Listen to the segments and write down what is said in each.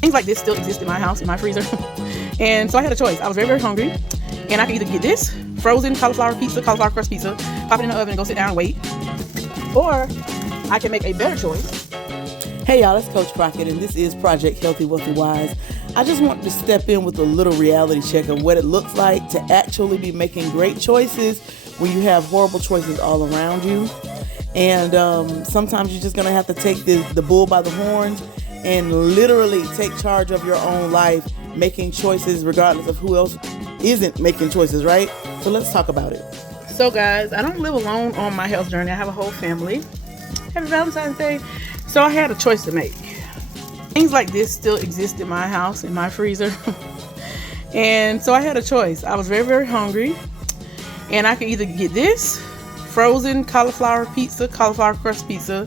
Things like this still exist in my house, in my freezer. And so I had a choice. I was very, very hungry. And I could either get this frozen cauliflower pizza, cauliflower crust pizza, pop it in the oven and go sit down and wait. Or I can make a better choice. Hey y'all, it's Coach Crockett, and this is Project Healthy, Wealthy, Wise. I just wanted to step in with a little reality check of what it looks like to actually be making great choices when you have horrible choices all around you. And sometimes you're just going to have to take the bull by the horns and literally take charge of your own life, making choices regardless of who else isn't making choices, right? So let's talk about it. So guys, I don't live alone on my health journey. I have a whole family. Happy Valentine's Day. So I had a choice to make. Things like this still exist in my house, in my freezer. And so I had a choice. I was very, very hungry. And I could either get this frozen cauliflower pizza, cauliflower crust pizza,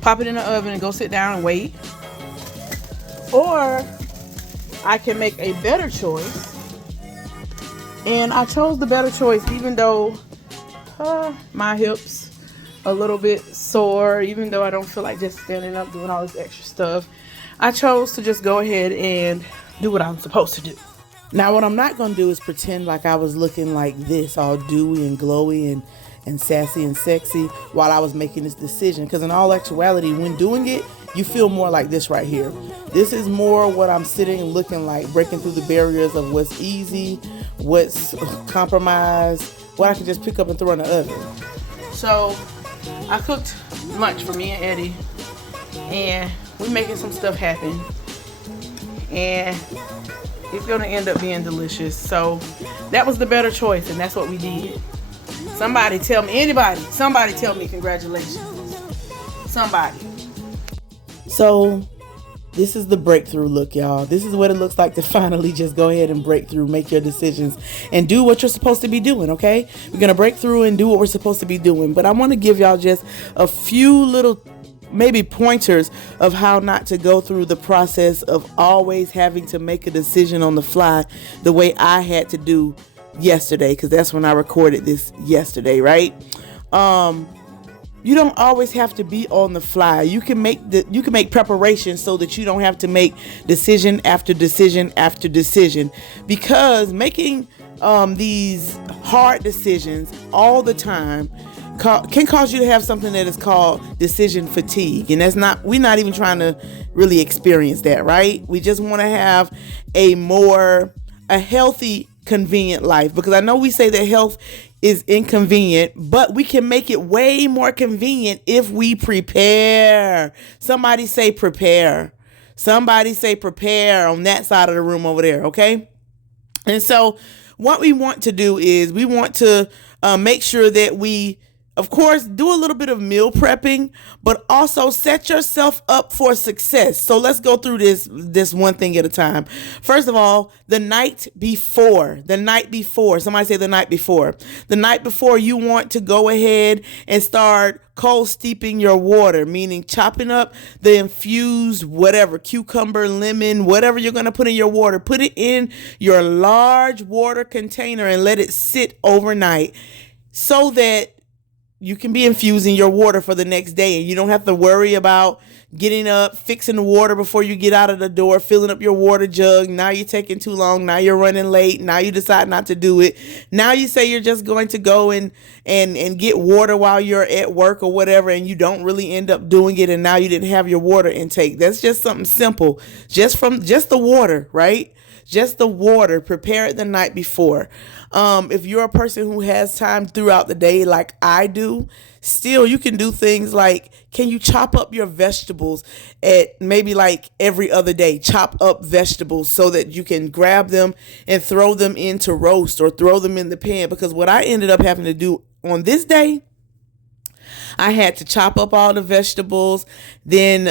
pop it in the oven and go sit down and wait. Or I can make a better choice. And I chose the better choice even though my hips a little bit sore, even though I don't feel like just standing up doing all this extra stuff. I chose to just go ahead and do what I'm supposed to do. Now, what I'm not going to do is pretend like I was looking like this, all dewy and glowy and sassy and sexy while I was making this decision. Because in all actuality, when doing it, you feel more like this right here. This is more what I'm sitting and looking like, breaking through the barriers of what's easy, what's compromised, what I can just pick up and throw in the oven. So I cooked lunch for me and Eddie, and we're making some stuff happen. And it's going to end up being delicious. So that was the better choice, and that's what we did. Somebody tell me congratulations. Somebody. So this is the breakthrough look, y'all. This is what it looks like to finally just go ahead and break through, make your decisions, and do what you're supposed to be doing, okay? We're going to break through and do what we're supposed to be doing. But I want to give y'all just a few little maybe pointers of how not to go through the process of always having to make a decision on the fly the way I had to do yesterday, because that's when I recorded this yesterday, right? You don't always have to be on the fly. You can make preparations so that you don't have to make decision after decision after decision, because making these hard decisions all the time can cause you to have something that is called decision fatigue. And we're not even trying to really experience that, right? We just want to have a healthy, convenient life, because I know we say that health is inconvenient, but we can make it way more convenient if we prepare. Somebody say prepare. Somebody say prepare on that side of the room over there, okay? And so what we want to do is we want to make sure that we, of course, do a little bit of meal prepping, but also set yourself up for success. So let's go through this one thing at a time. First of all, the night before, somebody say the night before. The night before, you want to go ahead and start cold steeping your water, meaning chopping up the infused whatever, cucumber, lemon, whatever you're going to put in your water. Put it in your large water container and let it sit overnight so that you can be infusing your water for the next day, and you don't have to worry about getting up, fixing the water before you get out of the door, filling up your water jug. Now you're taking too long. Now you're running late. Now you decide not to do it. Now you say you're just going to go and get water while you're at work or whatever, and you don't really end up doing it, and now you didn't have your water intake. That's just something simple. Just the water, right? Just the water. Prepare it the night before. If you're a person who has time throughout the day like I do, still you can do things like, can you chop up your vegetables at maybe like every other day? Chop up vegetables so that you can grab them and throw them into roast or throw them in the pan. Because what I ended up having to do on this day, I had to chop up all the vegetables, then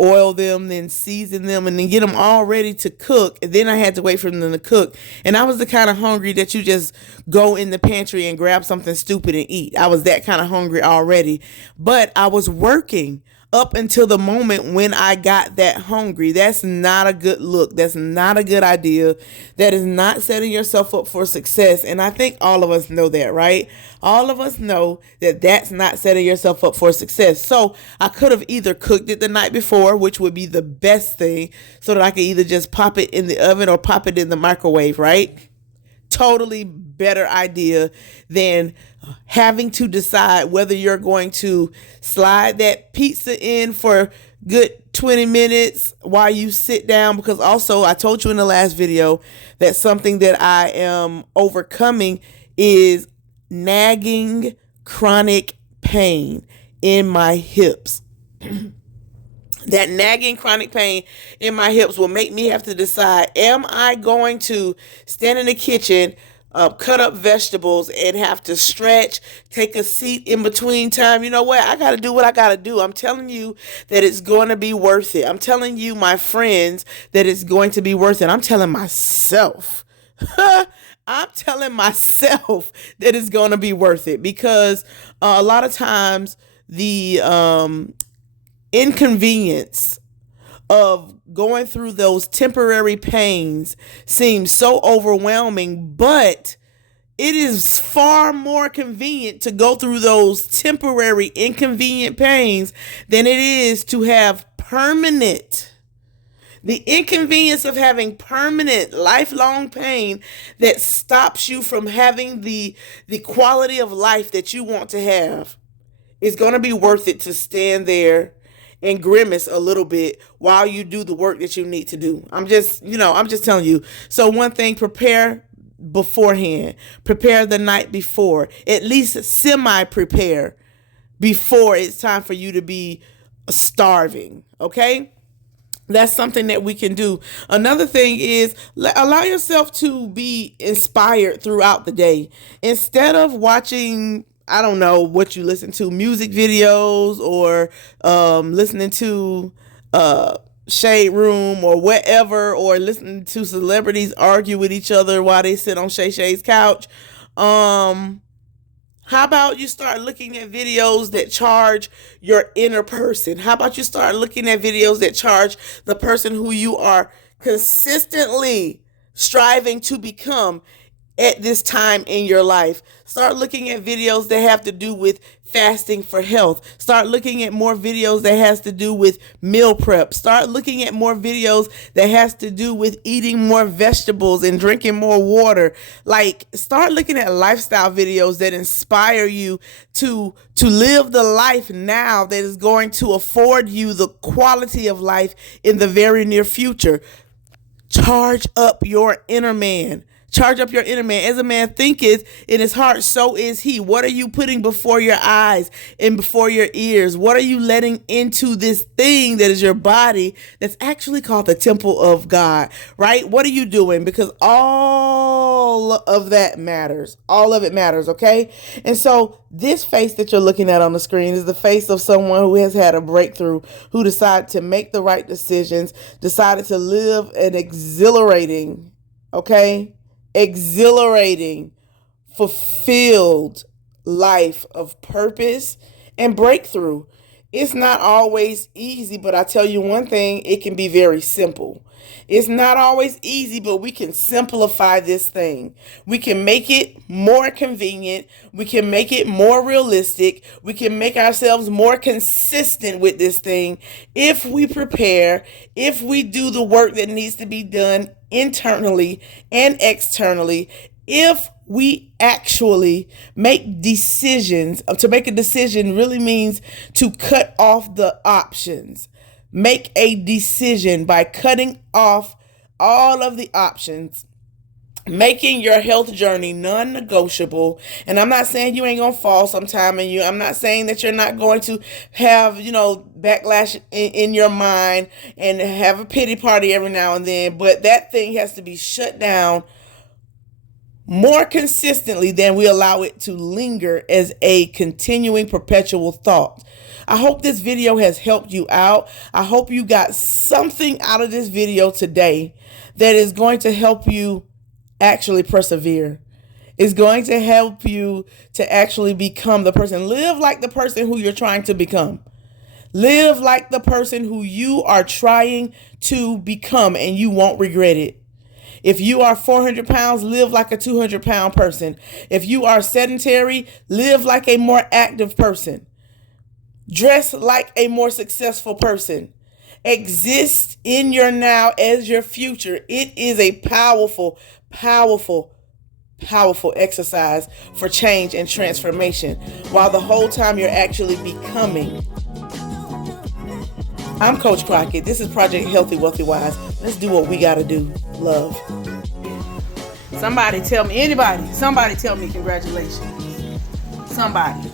oil them, then season them, and then get them all ready to cook. And then I had to wait for them to cook. And I was the kind of hungry that you just go in the pantry and grab something stupid and eat. I was that kind of hungry already. But I was working. up until the moment when I got that hungry. That's not a good look. That's not a good idea. That is not setting yourself up for success. And I think all of us know that, right? All of us know that that's not setting yourself up for success. So I could have either cooked it the night before, which would be the best thing, so that I could either just pop it in the oven or pop it in the microwave, right? Totally better idea than having to decide whether you're going to slide that pizza in for good 20 minutes while you sit down. Because also, I told you in the last video that something that I am overcoming is nagging chronic pain in my hips. That nagging chronic pain in my hips will make me have to decide, am I going to stand in the kitchen, cut up vegetables and have to stretch, take a seat in between time? You know what? I got to do what I got to do. I'm telling you that it's going to be worth it. I'm telling you, my friends, that it's going to be worth it. I'm telling myself. I'm telling myself that it's going to be worth it, because a lot of times the inconvenience of going through those temporary pains seems so overwhelming, but it is far more convenient to go through those temporary inconvenient pains than it is to have the inconvenience of having permanent, lifelong pain that stops you from having the quality of life that you want to have. Is going to be worth it to stand there and grimace a little bit while you do the work that you need to do. I'm just telling you. So one thing, prepare beforehand. Prepare the night before. At least semi-prepare before it's time for you to be starving. Okay? That's something that we can do. Another thing is allow yourself to be inspired throughout the day. Instead of watching, I don't know what you listen to, music videos, or listening to Shade Room or whatever, or listening to celebrities argue with each other while they sit on Shay Shay's couch. How about you start looking at videos that charge your inner person? How about you start looking at videos that charge the person who you are consistently striving to become at this time in your life? Start looking at videos that have to do with fasting for health. Start looking at more videos that has to do with meal prep. Start looking at more videos that has to do with eating more vegetables and drinking more water. Like, start looking at lifestyle videos that inspire you to live the life now that is going to afford you the quality of life in the very near future. Charge up your inner man. Charge up your inner man. As a man thinketh in his heart, so is he. What are you putting before your eyes and before your ears? What are you letting into this thing that is your body that's actually called the temple of God, right? What are you doing? Because all of that matters. All of it matters, okay? And so this face that you're looking at on the screen is the face of someone who has had a breakthrough, who decided to make the right decisions, decided to live an exhilarating, fulfilled life of purpose and breakthrough. It's not always easy, but I tell you one thing, it can be very simple. It's not always easy, but we can simplify this thing. We can make it more convenient. We can make it more realistic. We can make ourselves more consistent with this thing if we prepare, if we do the work that needs to be done internally and externally, if we actually make decisions. To make a decision really means to cut off the options. Make a decision by cutting off all of the options, making your health journey non-negotiable. And I'm not saying you ain't gonna fall sometime, and I'm not saying that you're not going to have, backlash in your mind and have a pity party every now and then, but that thing has to be shut down more consistently than we allow it to linger as a continuing perpetual thought. I hope this video has helped you out. I hope you got something out of this video today that is going to help you actually persevere. It's going to help you to actually become the person. Live like the person who you're trying to become. Live like the person who you are trying to become, and you won't regret it. If you are 400 pounds, live like a 200-pound person. If you are sedentary, live like a more active person. Dress like a more successful person. Exist in your now as your future. It is a powerful, powerful, powerful exercise for change and transformation, while the whole time you're actually becoming. I'm Coach Crockett. This is Project Healthy, Wealthy, Wise. Let's do what we gotta do. Love. Somebody tell me congratulations. Somebody.